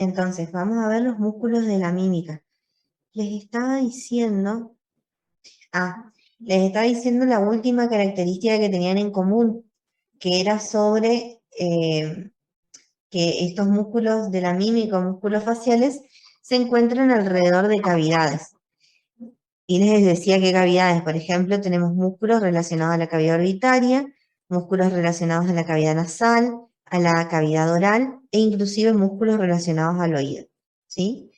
Entonces, vamos a ver los músculos de la mímica. Les estaba diciendo, les estaba diciendo la última característica que tenían en común, que era sobre que estos músculos de la mímica, músculos faciales, se encuentran alrededor de cavidades. Y les decía qué cavidades, por ejemplo, tenemos músculos relacionados a la cavidad orbitaria, músculos relacionados a la cavidad nasal, a la cavidad oral e inclusive músculos relacionados al oído, ¿sí?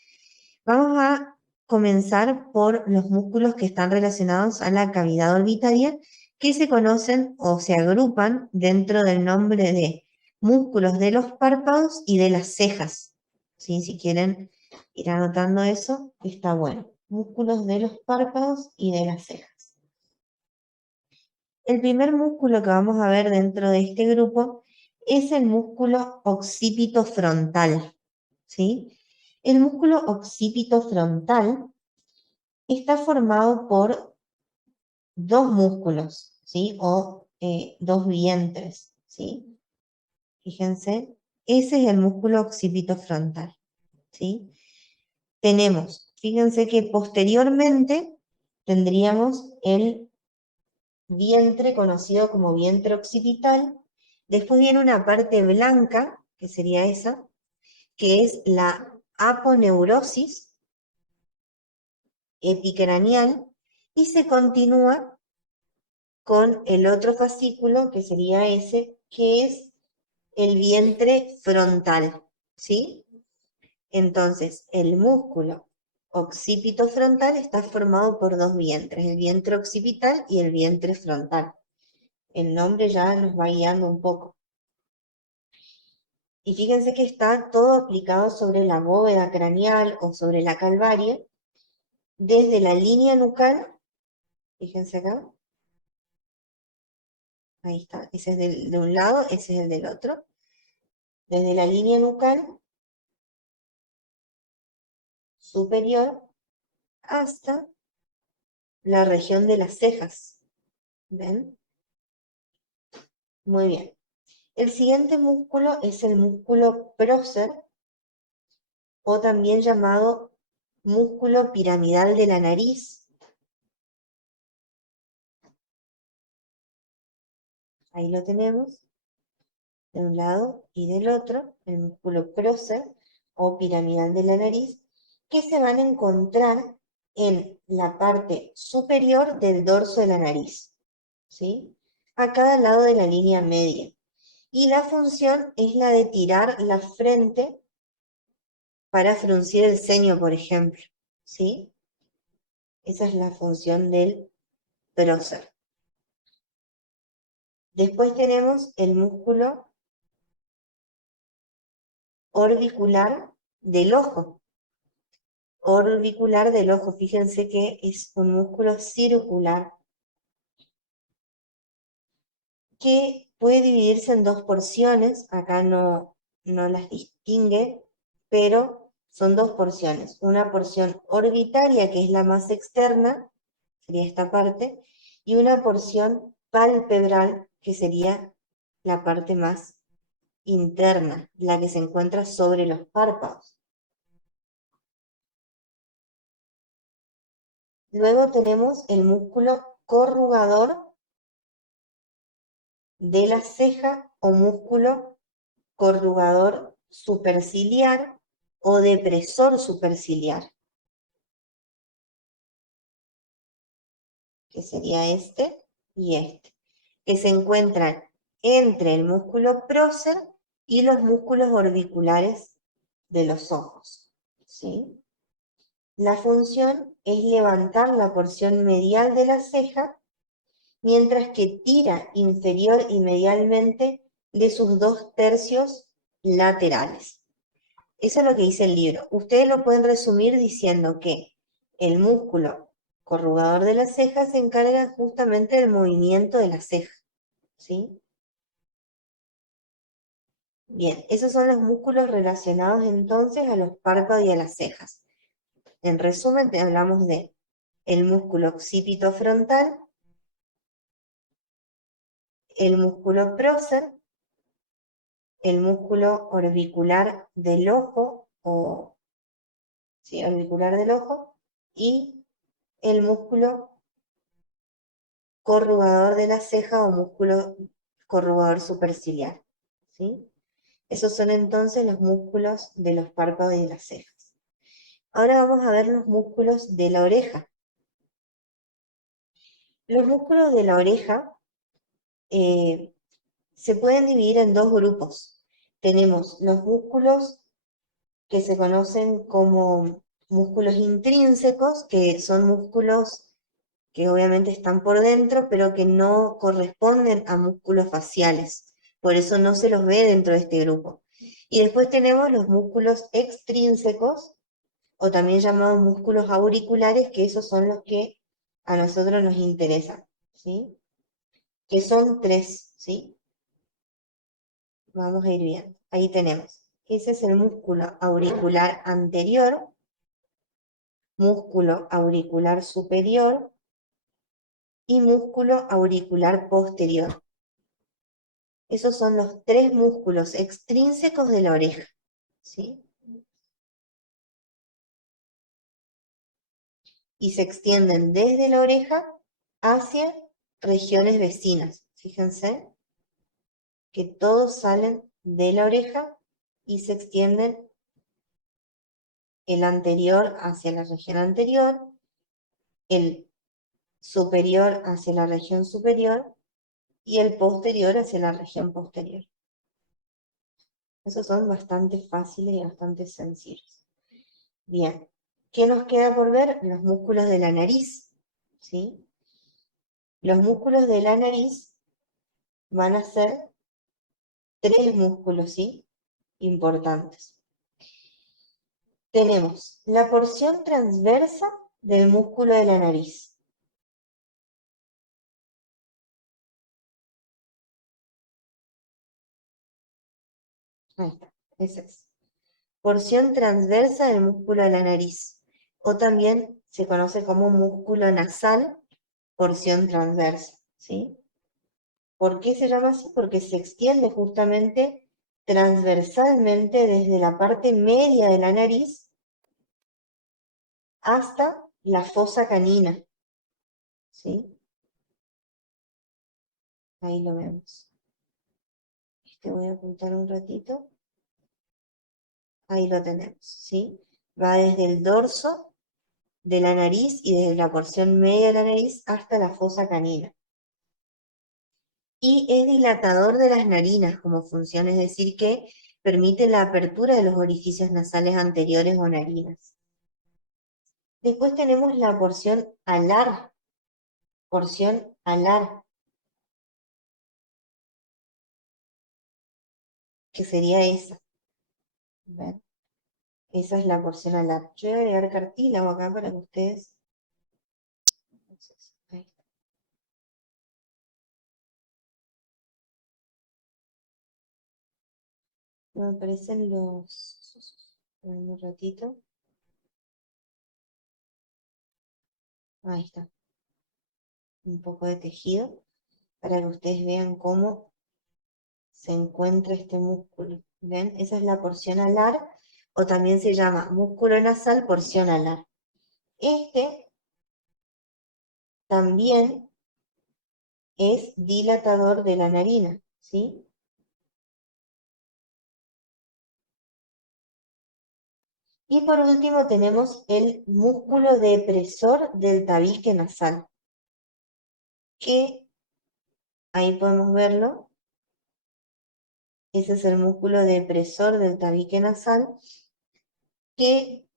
Vamos a comenzar por los músculos que están relacionados a la cavidad orbitaria, que se conocen o se agrupan dentro del nombre de músculos de los párpados y de las cejas, ¿sí? Si quieren ir anotando eso, está bueno. Músculos de los párpados y de las cejas. El primer músculo que vamos a ver dentro de este grupo es el músculo occipito frontal, ¿sí? El músculo occipito frontal está formado por dos músculos, ¿sí? O dos vientres, ¿sí? Fíjense, ese es el músculo occipito frontal, ¿sí? Tenemos, fíjense que posteriormente tendríamos el vientre conocido como vientre occipital. Después viene una parte blanca, que sería esa, que es la aponeurosis epicranial, y se continúa con el otro fascículo, que sería ese, que es el vientre frontal, ¿sí? Entonces, el músculo occipito frontal está formado por dos vientres, el vientre occipital y el vientre frontal. El nombre ya nos va guiando un poco. Y fíjense que está todo aplicado sobre la bóveda craneal o sobre la calvaria, desde la línea nucal, fíjense acá, ahí está, ese es de un lado, ese es el del otro, desde la línea nucal superior hasta la región de las cejas. ¿Ven? Muy bien. El siguiente músculo es el músculo prócer, o también llamado músculo piramidal de la nariz. Ahí lo tenemos, de un lado y del otro, el músculo prócer o piramidal de la nariz, que se van a encontrar en la parte superior del dorso de la nariz, ¿sí? A cada lado de la línea media. Y la función es la de tirar la frente para fruncir el ceño, por ejemplo, ¿sí? Esa es la función del prócer. Después tenemos el músculo orbicular del ojo. Orbicular del ojo, fíjense que es un músculo circular que puede dividirse en dos porciones. Acá no las distingue, pero son dos porciones. Una porción orbitaria, que es la más externa, sería esta parte, y una porción palpebral, que sería la parte más interna, la que se encuentra sobre los párpados. Luego tenemos el músculo corrugador de la ceja o músculo corrugador superciliar o depresor superciliar, que sería este y este, que se encuentran entre el músculo prócer y los músculos orbiculares de los ojos, ¿sí? La función es levantar la porción medial de la ceja, mientras que tira inferior y medialmente de sus 2/3 laterales. Eso es lo que dice el libro. Ustedes lo pueden resumir diciendo que el músculo corrugador de la ceja se encarga justamente del movimiento de la ceja, ¿sí? Bien, esos son los músculos relacionados entonces a los párpados y a las cejas. En resumen, te hablamos de el músculo occipito frontal, el músculo prócer, el músculo orbicular del ojo o ¿sí? Auricular del ojo, y el músculo corrugador de la ceja o músculo corrugador superciliar, ¿sí? Esos son entonces los músculos de los párpados y las cejas. Ahora vamos a ver los músculos de la oreja. Los músculos de la oreja eh, se pueden dividir en dos grupos. Tenemos los músculos que se conocen como músculos intrínsecos, que son músculos que obviamente están por dentro, pero que no corresponden a músculos faciales. Por eso no se los ve dentro de este grupo. Y después tenemos los músculos extrínsecos, o también llamados músculos auriculares, que esos son los que a nosotros nos interesan, ¿sí? Que son tres, ¿sí? Vamos a ir viendo. Ahí tenemos. Ese es el músculo auricular anterior, músculo auricular superior y músculo auricular posterior. Esos son los tres músculos extrínsecos de la oreja, ¿sí? Y se extienden desde la oreja hacia regiones vecinas. Fíjense que todos salen de la oreja y se extienden el anterior hacia la región anterior, el superior hacia la región superior y el posterior hacia la región posterior. Esos son bastante fáciles y bastante sencillos. Bien, ¿qué nos queda por ver? Los músculos de la nariz, ¿sí? Los músculos de la nariz van a ser tres músculos, ¿sí? Importantes. Tenemos la porción transversa del músculo de la nariz. Ahí está, esa es. Porción transversa del músculo de la nariz. O también se conoce como músculo nasal, porción transversa, ¿sí? ¿Por qué se llama así? Porque se extiende justamente transversalmente desde la parte media de la nariz hasta la fosa canina, ¿sí? Ahí lo vemos. Este voy a ocultar un ratito. Ahí lo tenemos, ¿sí? Va desde el dorso de la nariz y desde la porción media de la nariz hasta la fosa canina. Y es dilatador de las narinas como función, es decir, que permite la apertura de los orificios nasales anteriores o narinas. Después tenemos la porción alar, que sería esa. ¿Ven? Esa es la porción alar. Yo voy a agregar cartílago acá para que ustedes... Entonces, ahí está. No me aparecen los... Un ratito. Ahí está. Un poco de tejido para que ustedes vean cómo se encuentra este músculo. ¿Ven? Esa es la porción alar, o también se llama músculo nasal porción alar. Este también es dilatador de la narina, ¿sí? Y por último tenemos el músculo depresor del tabique nasal, que ahí podemos verlo. Ese es el músculo depresor del tabique nasal, que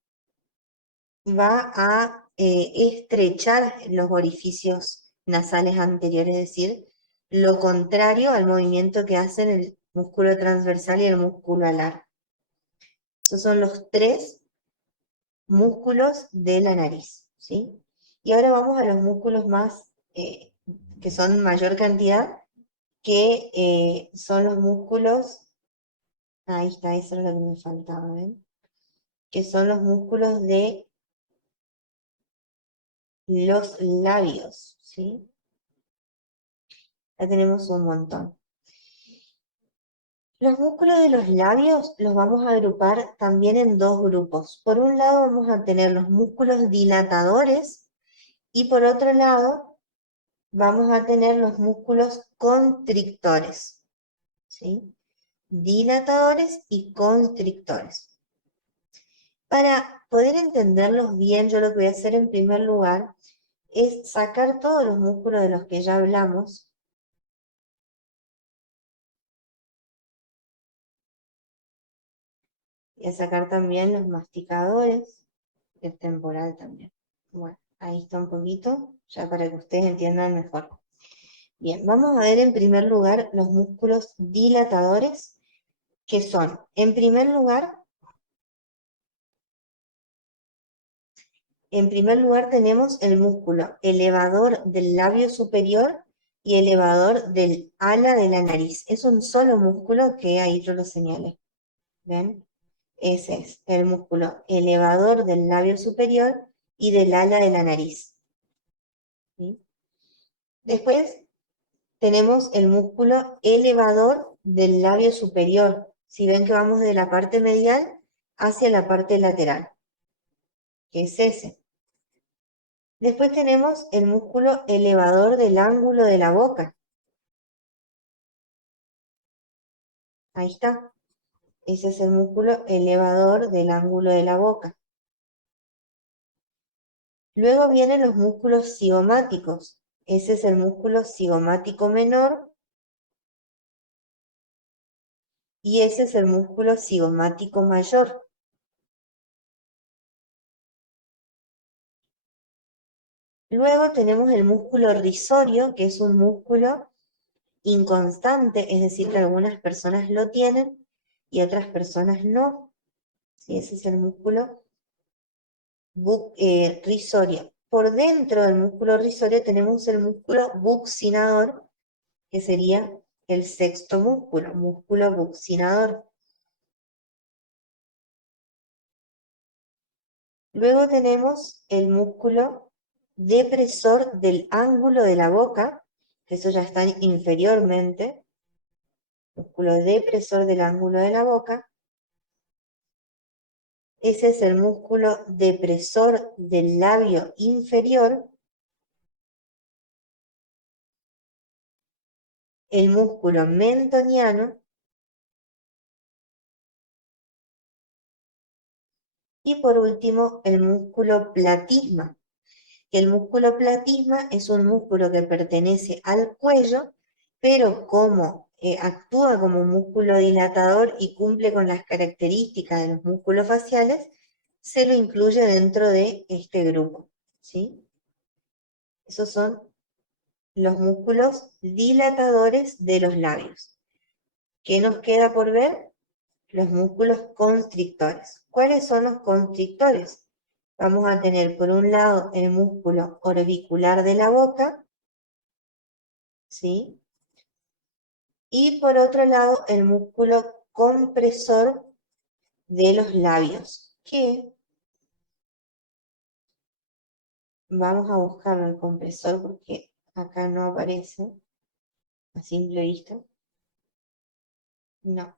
va a estrechar los orificios nasales anteriores, es decir, lo contrario al movimiento que hacen el músculo transversal y el músculo alar. Esos son los tres músculos de la nariz, ¿sí? Y ahora vamos a los músculos más, que son mayor cantidad, que son los músculos, ahí está, eso es lo que me faltaba, ¿ven? Que son los músculos de los labios, ¿sí? Ya tenemos un montón. Los músculos de los labios los vamos a agrupar también en dos grupos. Por un lado vamos a tener los músculos dilatadores y por otro lado vamos a tener los músculos constrictores, ¿sí? Dilatadores y constrictores. Para poder entenderlos bien, yo lo que voy a hacer en primer lugar es sacar todos los músculos de los que ya hablamos. Voy a sacar también los masticadores, el temporal también. Bueno, ahí está un poquito, ya para que ustedes entiendan mejor. Bien, vamos a ver en primer lugar los músculos dilatadores, que son, en primer lugar tenemos el músculo elevador del labio superior y elevador del ala de la nariz. Es un solo músculo que ahí yo lo señalé. ¿Ven? Ese es el músculo elevador del labio superior y del ala de la nariz. ¿Sí? Después tenemos el músculo elevador del labio superior. Si ven que vamos de la parte medial hacia la parte lateral, que es ese. Después tenemos el músculo elevador del ángulo de la boca. Ahí está. Ese es el músculo elevador del ángulo de la boca. Luego vienen los músculos cigomáticos. Ese es el músculo cigomático menor y ese es el músculo cigomático mayor. Luego tenemos el músculo risorio, que es un músculo inconstante, es decir, que algunas personas lo tienen y otras personas no. Sí, ese es el músculo risorio. Por dentro del músculo risorio tenemos el músculo buccinador, que sería el sexto músculo buccinador. Luego tenemos el músculo depresor del ángulo de la boca, que eso ya está inferiormente, músculo depresor del ángulo de la boca. Ese es el músculo depresor del labio inferior, el músculo mentoniano y por último el músculo platisma. El músculo platisma es un músculo que pertenece al cuello, pero como actúa como un músculo dilatador y cumple con las características de los músculos faciales, se lo incluye dentro de este grupo, ¿sí? Esos son los músculos dilatadores de los labios. ¿Qué nos queda por ver? Los músculos constrictores. ¿Cuáles son los constrictores? Vamos a tener por un lado el músculo orbicular de la boca, ¿sí? Y por otro lado el músculo compresor de los labios, que vamos a buscarlo el compresor porque acá no aparece a simple vista. No.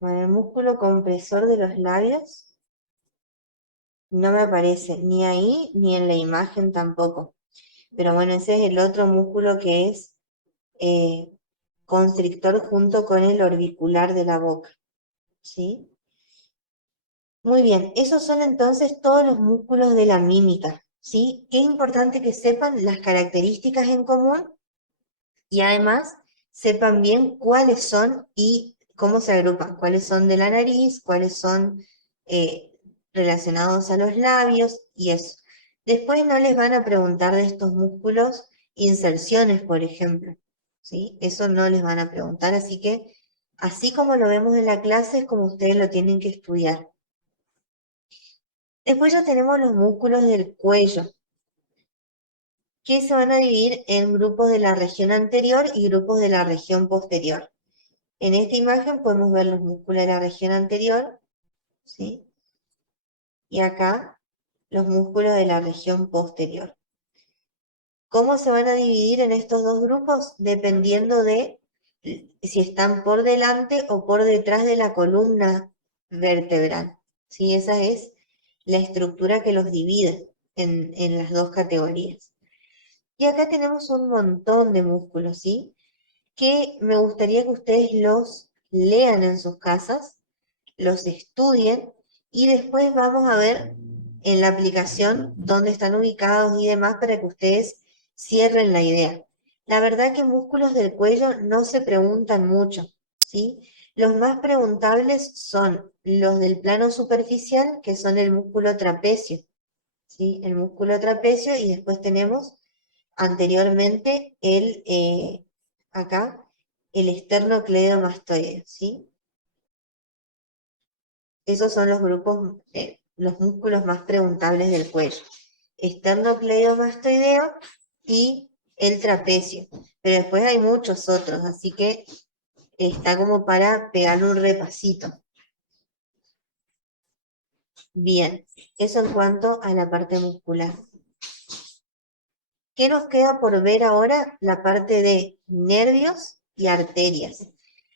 Bueno, el músculo compresor de los labios no me aparece ni ahí ni en la imagen tampoco. Pero bueno, ese es el otro músculo que es constrictor junto con el orbicular de la boca, ¿sí? Muy bien, esos son entonces todos los músculos de la mímica, ¿sí? Qué importante que sepan las características en común y además sepan bien cuáles son y cómo se agrupan, cuáles son de la nariz, cuáles son eh, relacionados a los labios y eso. Después no les van a preguntar de estos músculos inserciones, por ejemplo, ¿sí? Eso no les van a preguntar, así que así como lo vemos en la clase es como ustedes lo tienen que estudiar. Después ya tenemos los músculos del cuello, que se van a dividir en grupos de la región anterior y grupos de la región posterior. En esta imagen podemos ver los músculos de la región anterior, ¿sí? Y acá los músculos de la región posterior. ¿Cómo se van a dividir en estos dos grupos? Dependiendo de si están por delante o por detrás de la columna vertebral. ¿Sí? Esa es la estructura que los divide en las dos categorías. Y acá tenemos un montón de músculos, ¿sí? Que me gustaría que ustedes los lean en sus casas, los estudien y después vamos a ver en la aplicación dónde están ubicados y demás para que ustedes cierren la idea. La verdad que músculos del cuello no se preguntan mucho, ¿sí? Los más preguntables son los del plano superficial, que son el músculo trapecio, ¿sí? El músculo trapecio y después tenemos anteriormente acá, el esternocleidomastoideo, ¿sí? Esos son los grupos, los músculos más preguntables del cuello. Esternocleidomastoideo y el trapecio. Pero después hay muchos otros, así que está como para pegarle un repasito. Bien, eso en cuanto a la parte muscular. ¿Qué nos queda por ver ahora? La parte de nervios y arterias.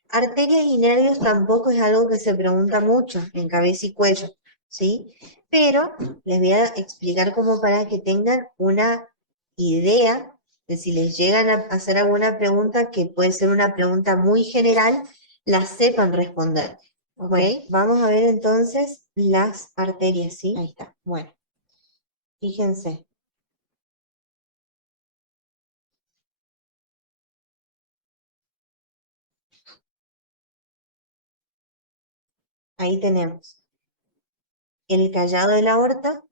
Arterias y nervios tampoco es algo que se pregunta mucho en cabeza y cuello, ¿sí? Pero les voy a explicar como para que tengan una idea de si les llegan a hacer alguna pregunta, que puede ser una pregunta muy general, la sepan responder. ¿Ok? Vamos a ver entonces las arterias, ¿sí? Ahí está. Bueno, fíjense. Ahí tenemos el callado de la aorta,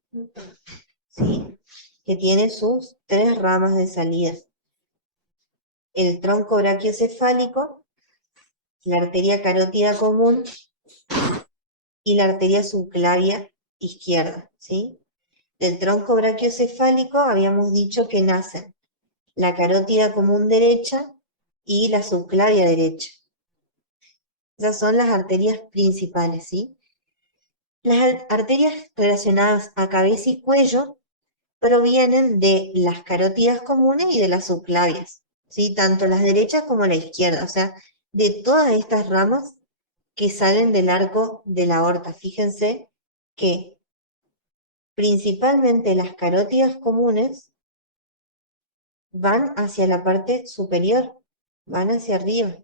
¿sí? Que tiene sus tres ramas de salida. El tronco brachiocefálico, la arteria carótida común y la arteria subclavia izquierda, ¿sí? Del tronco brachiocefálico habíamos dicho que nacen la carótida común derecha y la subclavia derecha. Esas son las arterias principales, ¿sí? Las arterias relacionadas a cabeza y cuello provienen de las carótidas comunes y de las subclavias, ¿sí? Tanto las derechas como la izquierda, o sea, de todas estas ramas que salen del arco de la aorta. Fíjense que principalmente las carótidas comunes van hacia la parte superior, van hacia arriba,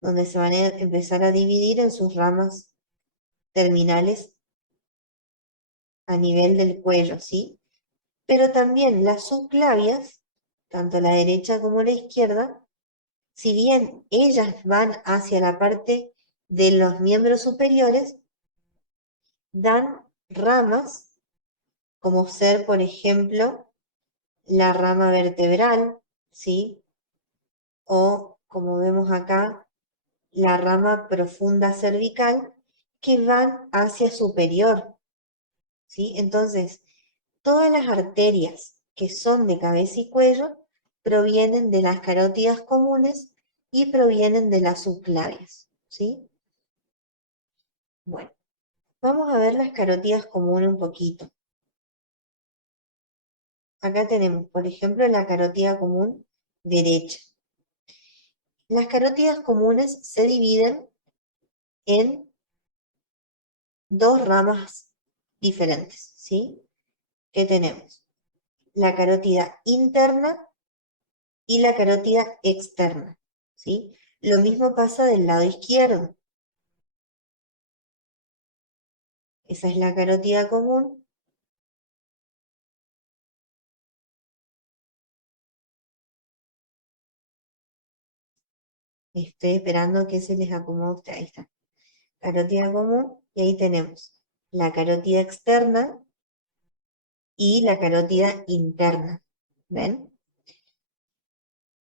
donde se van a empezar a dividir en sus ramas terminales a nivel del cuello, ¿sí? Pero también las subclavias, tanto la derecha como la izquierda, si bien ellas van hacia la parte de los miembros superiores, dan ramas, como ser, por ejemplo, la rama vertebral, ¿sí? O, como vemos acá, la rama profunda cervical, que van hacia superior, ¿sí? Entonces, todas las arterias que son de cabeza y cuello provienen de las carótidas comunes y provienen de las subclavias, ¿sí? Bueno, vamos a ver las carótidas comunes un poquito. Acá tenemos, por ejemplo, la carótida común derecha. Las carótidas comunes se dividen en dos ramas diferentes, ¿sí? ¿Qué tenemos? La carótida interna y la carótida externa, ¿sí? Lo mismo pasa del lado izquierdo. Esa es la carótida común. Estoy esperando que se les acomode. Ahí está. Carótida común. Y ahí tenemos la carótida externa y la carótida interna. ¿Ven?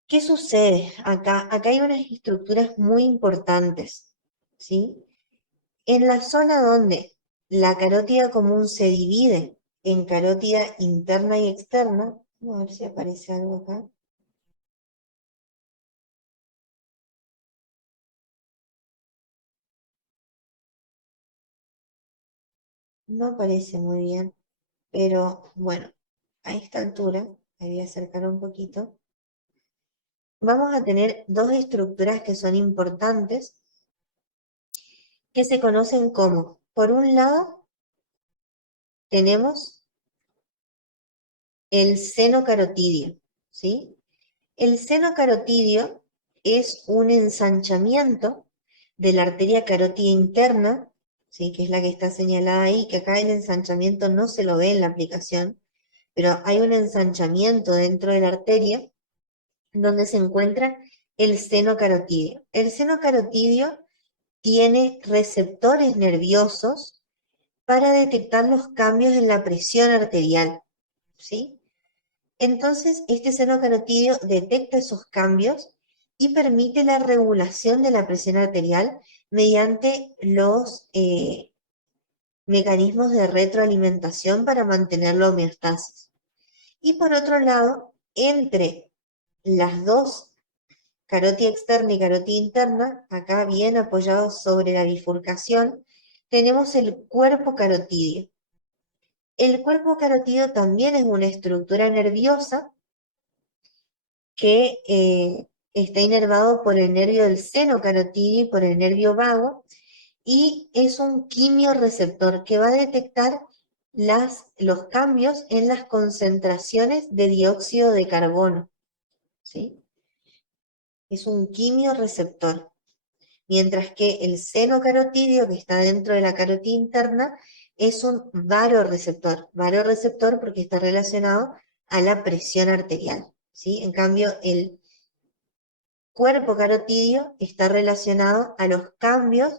¿Qué sucede acá? Acá hay unas estructuras muy importantes, ¿sí? En la zona donde la carótida común se divide en carótida interna y externa, vamos a ver si aparece algo acá. No aparece muy bien, pero bueno, a esta altura, me voy a acercar un poquito. vamos a tener dos estructuras que son importantes, que se conocen como, por un lado, tenemos el seno carotidio, ¿sí? El seno carotidio es un ensanchamiento de la arteria carótida interna, ¿sí? Que es la que está señalada ahí, que acá el ensanchamiento no se lo ve en la aplicación, pero hay un ensanchamiento dentro de la arteria donde se encuentra el seno carotidio. El seno carotidio tiene receptores nerviosos para detectar los cambios en la presión arterial, ¿sí? Entonces, este seno carotidio detecta esos cambios y permite la regulación de la presión arterial mediante los mecanismos de retroalimentación para mantener la homeostasis. Y por otro lado, entre las dos, carótida externa y carótida interna, acá bien apoyados sobre la bifurcación, tenemos el cuerpo carotidio. El cuerpo carotidio también es una estructura nerviosa que está inervado por el nervio del seno carotidio y por el nervio vago, y es un quimiorreceptor que va a detectar los cambios en las concentraciones de dióxido de carbono, ¿sí? Es un quimiorreceptor. Mientras que el seno carotidio, que está dentro de la carótida interna, es un varoreceptor porque está relacionado a la presión arterial, ¿sí? En cambio, el cuerpo carotidio está relacionado a los cambios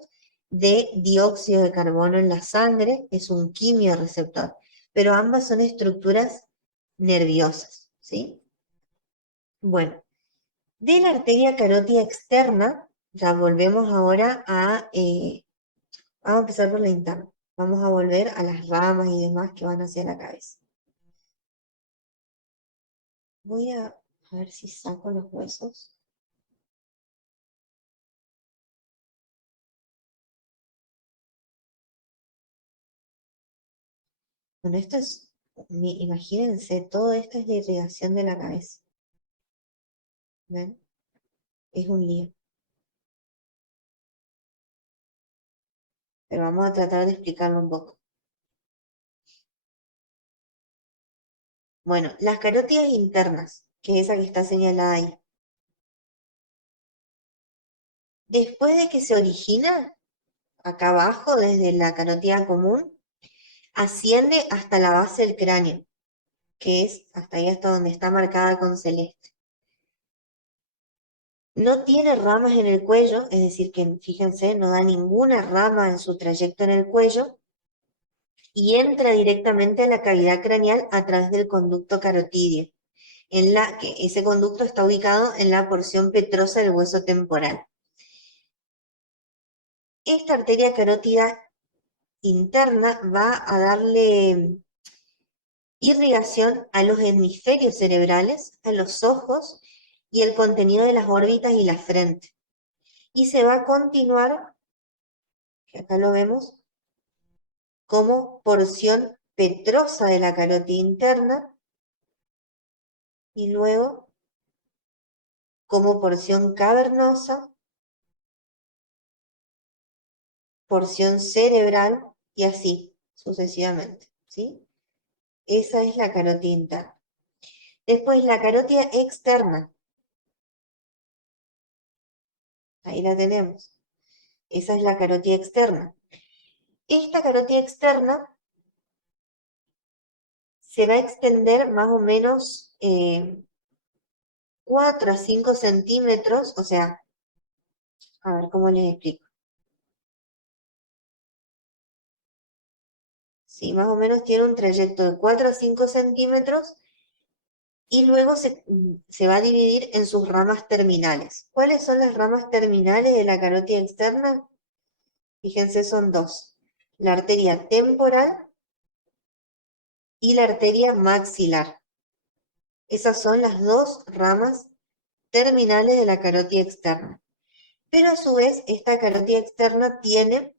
de dióxido de carbono en la sangre, es un quimiorreceptor, pero ambas son estructuras nerviosas, ¿sí? Bueno, de la arteria carótida externa, ya volvemos ahora vamos a empezar por la interna, vamos a volver a las ramas y demás que van hacia la cabeza. Voy a ver si saco los huesos. Bueno, esto es, imagínense, todo esto es la irrigación de la cabeza. ¿Ven? Es un lío. Pero vamos a tratar de explicarlo un poco. Bueno, las carótidas internas, que es esa que está señalada ahí. Después de que se origina, acá abajo, desde la carótida común, asciende hasta la base del cráneo, que es hasta ahí, hasta donde está marcada con celeste. No tiene ramas en el cuello, es decir, que fíjense, no da ninguna rama en su trayecto en el cuello, y entra directamente a la cavidad craneal a través del conducto carotidio, en la que ese conducto está ubicado en la porción petrosa del hueso temporal. Esta arteria carótida interna va a darle irrigación a los hemisferios cerebrales, a los ojos y el contenido de las órbitas y la frente. Y se va a continuar, que acá lo vemos, como porción petrosa de la carótida interna y luego como porción cavernosa, porción cerebral y así sucesivamente, ¿sí? Esa es la carótida interna. Después la carótida externa, ahí la tenemos. Esa es la carótida externa. Esta carótida externa se va a extender más o menos 4 a 5 centímetros, o sea, a ver cómo les explico. Sí, más o menos tiene un trayecto de 4 a 5 centímetros y luego se va a dividir en sus ramas terminales. ¿Cuáles son las ramas terminales de la carótida externa? Fíjense, son dos. La arteria temporal y la arteria maxilar. Esas son las dos ramas terminales de la carótida externa. Pero a su vez, esta carótida externa tiene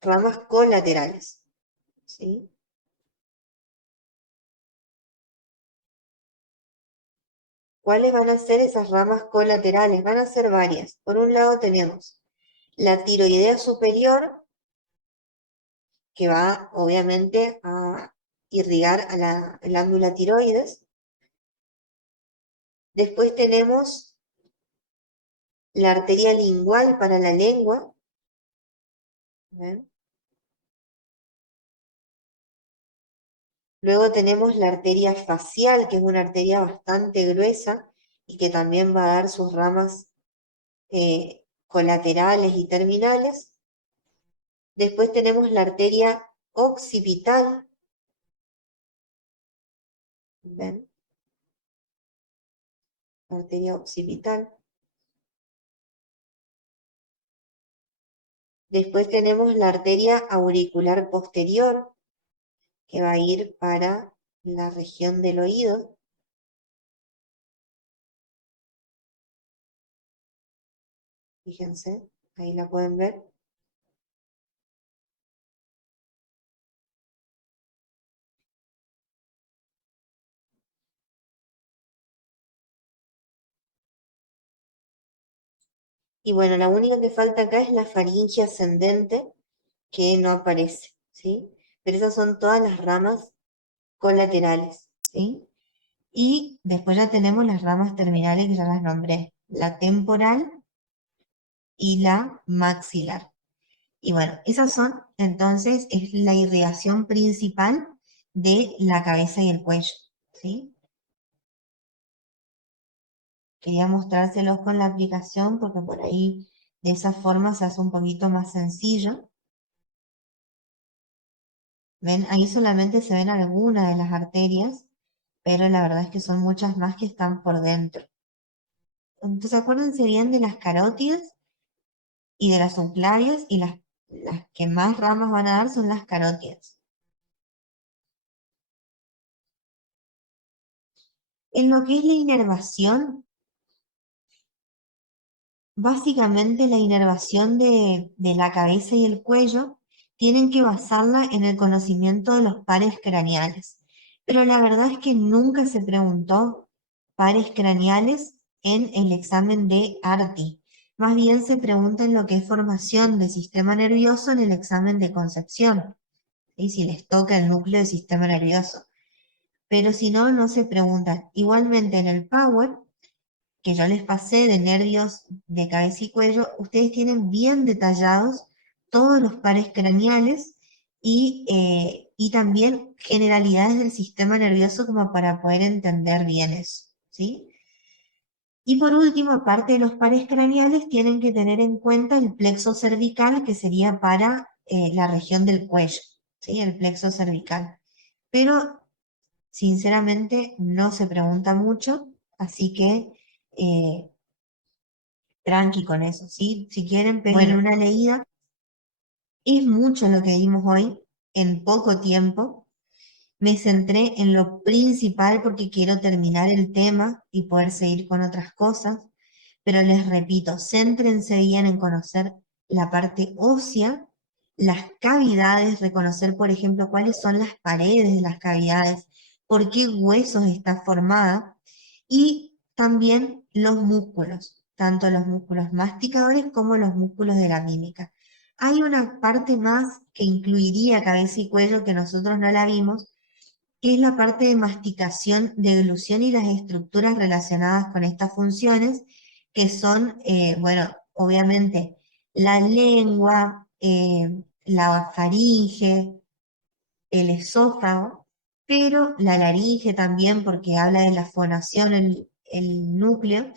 ramas colaterales, ¿sí? ¿Cuáles van a ser esas ramas colaterales? Van a ser varias. Por un lado tenemos la tiroidea superior, que va obviamente a irrigar a la glándula tiroides. Después tenemos la arteria lingual para la lengua. ¿Ven? Luego tenemos la arteria facial, que es una arteria bastante gruesa y que también va a dar sus ramas colaterales y terminales. Después tenemos la arteria occipital. ¿Ven? La arteria occipital. Después tenemos la arteria auricular posterior, que va a ir para la región del oído. Fíjense, ahí la pueden ver. Y bueno, la única que falta acá es la faringe ascendente, que no aparece, ¿sí? Pero esas son todas las ramas colaterales, ¿sí? Y después ya tenemos las ramas terminales que ya las nombré, la temporal y la maxilar. Y bueno, esas son, entonces, es la irrigación principal de la cabeza y el cuello, ¿sí? Quería mostrárselos con la aplicación porque por ahí de esa forma se hace un poquito más sencillo. ¿Ven? Ahí solamente se ven algunas de las arterias, pero la verdad es que son muchas más que están por dentro. Entonces acuérdense bien de las carótidas y de las subclavias, y las que más ramas van a dar son las carótidas. En lo que es la inervación, básicamente la inervación de la cabeza y el cuello tienen que basarla en el conocimiento de los pares craneales. Pero la verdad es que nunca se preguntó pares craneales en el examen de ARTI. Más bien se pregunta en lo que es formación del sistema nervioso en el examen de Concepción, y si les toca el núcleo del sistema nervioso. Pero si no, no se preguntan. Igualmente en el Power, que yo les pasé de nervios de cabeza y cuello, ustedes tienen bien detallados todos los pares craneales y también generalidades del sistema nervioso como para poder entender bien eso, ¿sí? Y por último, aparte de los pares craneales, tienen que tener en cuenta el plexo cervical, que sería para la región del cuello, ¿sí? El plexo cervical. Pero sinceramente no se pregunta mucho, así que tranqui con eso, ¿sí? Si quieren pedir una leída, es mucho lo que vimos hoy en poco tiempo. Me centré en lo principal porque quiero terminar el tema y poder seguir con otras cosas, pero les repito, céntrense bien en conocer la parte ósea, las cavidades, reconocer, por ejemplo, cuáles son las paredes de las cavidades, por qué huesos está formada, y también los músculos, tanto los músculos masticadores como los músculos de la mímica. Hay una parte más que incluiría cabeza y cuello que nosotros no la vimos, que es la parte de masticación, deglución y las estructuras relacionadas con estas funciones, que son, bueno, obviamente la lengua, la faringe, el esófago, pero la laringe también, porque habla de la fonación, el núcleo.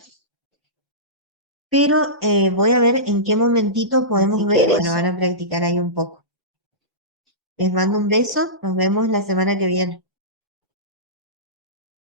Pero voy a ver en qué momentito podemos ver, bueno, van a practicar ahí un poco. Les mando un beso, nos vemos la semana que viene.